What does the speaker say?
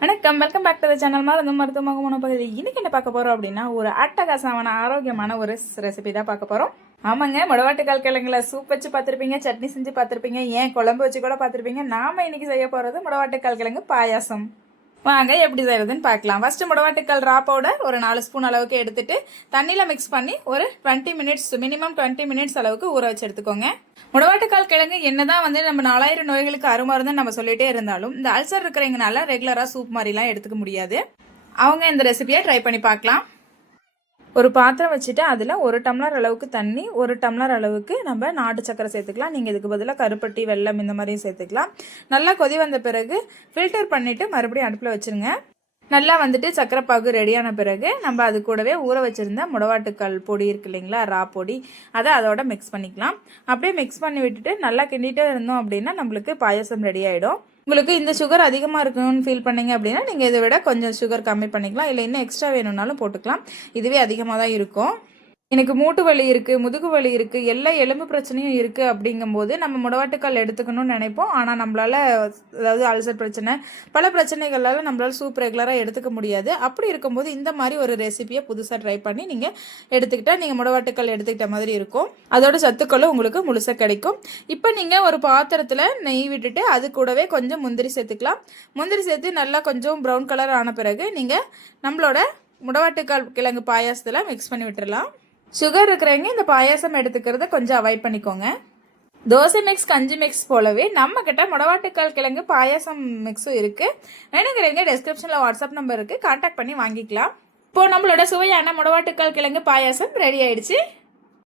வணக்கம், welcome back to the channel. மருத்துவமாக உணவு இன்னைக்கு என்ன பார்க்க போறோம் அப்படின்னா, ஒரு அட்டகாசமான ஆரோக்கியமான ஒரு ரெசிபி தான் பார்க்க போறோம். ஆமாங்க, முடவாட்டுக்கால் கிழங்குல சூப் வச்சு பார்த்துருப்பீங்க, சட்னி செஞ்சு பார்த்துருப்பீங்க, ஏன் குழம்பு வச்சு கூட பார்த்துருப்பீங்க. நாம இன்னைக்கு செய்ய போறது முடவாட்டுக்கால் கிழங்கு பாயாசம். வாங்க எப்படி செய்யறதுன்னு பார்க்கலாம். ஃபர்ஸ்ட் முடவாட்டுக்கால் ரா பவுடர் ஒரு 4 ஸ்பூன் அளவுக்கு எடுத்துட்டு தண்ணியில மிக்ஸ் பண்ணி ஒரு 20 மினிட்ஸ், மினிமம் 20 மினிட்ஸ் அளவுக்கு ஊற வச்சு எடுத்துக்கோங்க. முடவாட்டுக்கால் கிழங்கு என்னதான் நம்ம 4000 நோய்களுக்கு அருமருந்துன்னு நம்ம சொல்லிட்டே இருந்தாலும், இந்த அல்சர் இருக்கிறவங்கனால ரெகுலரா சூப் மாதிரிலாம் எடுத்துக்க முடியாது. அவங்க இந்த ரெசிபியை ட்ரை பண்ணி பார்க்கலாம். ஒரு பாத்திரம் வச்சுட்டு அதில் 1 டம்ளர் அளவுக்கு தண்ணி, 1 டம்ளர் அளவுக்கு நம்ம நாட்டு சக்கரை சேர்த்துக்கலாம். நீங்கள் இதுக்கு பதிலாக கருப்பட்டி, வெல்லம் இந்த மாதிரியும் சேர்த்துக்கலாம். நல்லா கொதி வந்த பிறகு ஃபில்டர் பண்ணிவிட்டு மறுபடியும் அடுப்பில் வச்சுருங்க. நல்லா சக்கரை பாகு ரெடியான பிறகு நம்ம அது கூடவே ஊற வச்சுருந்த முடவாட்டுக்கால் பொடி இருக்கு இல்லைங்களா, ரா பொடி, அதை அதோட மிக்ஸ் பண்ணிக்கலாம். அப்படியே மிக்ஸ் பண்ணி விட்டுட்டு நல்லா கிண்டிகிட்டே இருந்தோம் அப்படின்னா நம்மளுக்கு பாயசம் ரெடி ஆகிடும். உங்களுக்கு இந்த சுகர் அதிகமாக இருக்கணும்னு ஃபீல் பண்ணீங்க அப்படின்னா நீங்கள் இதை விட கொஞ்சம் சுகர் கம்மி பண்ணிக்கலாம். இல்லை இன்னும் எக்ஸ்ட்ரா வேணும்னாலும் போட்டுக்கலாம். இதுவே அதிகமாக தான் இருக்கும். எனக்கு மூட்டு வலி இருக்குது, முதுகு வலி இருக்குது, எல்லா எலும்பு பிரச்சனையும் இருக்குது அப்படிங்கும்போது நம்ம முடவாட்டுக்கால் எடுத்துக்கணும்னு நினைப்போம். ஆனால் நம்மளால், அதாவது அல்சர் பிரச்சனை, பல பிரச்சனைகளால் நம்மளால் சூப் ரெகுலராக எடுத்துக்க முடியாது. அப்படி இருக்கும்போது இந்த மாதிரி ஒரு ரெசிபியை புதுசாக ட்ரை பண்ணி நீங்கள் எடுத்துக்கிட்டால் நீங்கள் முடவாட்டுக்கால் எடுத்துக்கிட்ட மாதிரி இருக்கும். அதோட சத்துக்களும் உங்களுக்கு முழுசாக கிடைக்கும். இப்போ நீங்கள் ஒரு பாத்திரத்தில் நெய் விட்டுட்டு அது கூடவே கொஞ்சம் முந்திரி சேர்த்துக்கலாம். முந்திரி சேர்த்து நல்லா கொஞ்சம் ப்ரௌன் கலர் ஆன பிறகு நீங்கள் நம்மளோட முடவாட்டுக்கால் கிழங்கு பாயாசத்தில் மிக்ஸ் பண்ணி விட்டுடலாம். சுகர் இருக்கிறவங்க இந்த பாயாசம் எடுத்துக்கிறத கொஞ்சம் அவாய்ட் பண்ணிக்கோங்க. தோசை மிக்ஸ், கஞ்சி மிக்ஸ் போலவே நம்ம கிட்ட முடவாட்டுக்கால் கிழங்கு பாயாசம் மிக்ஸும் இருக்கு. வேணுங்கிறவங்க டிஸ்கிரிப்ஷன்ல வாட்ஸ்அப் நம்பர் இருக்கு, கான்டாக்ட் பண்ணி வாங்கிக்கலாம். இப்போ நம்மளோட சுவையான முடவாட்டுக்கால் கிழங்கு பாயாசம் ரெடி ஆயிடுச்சு.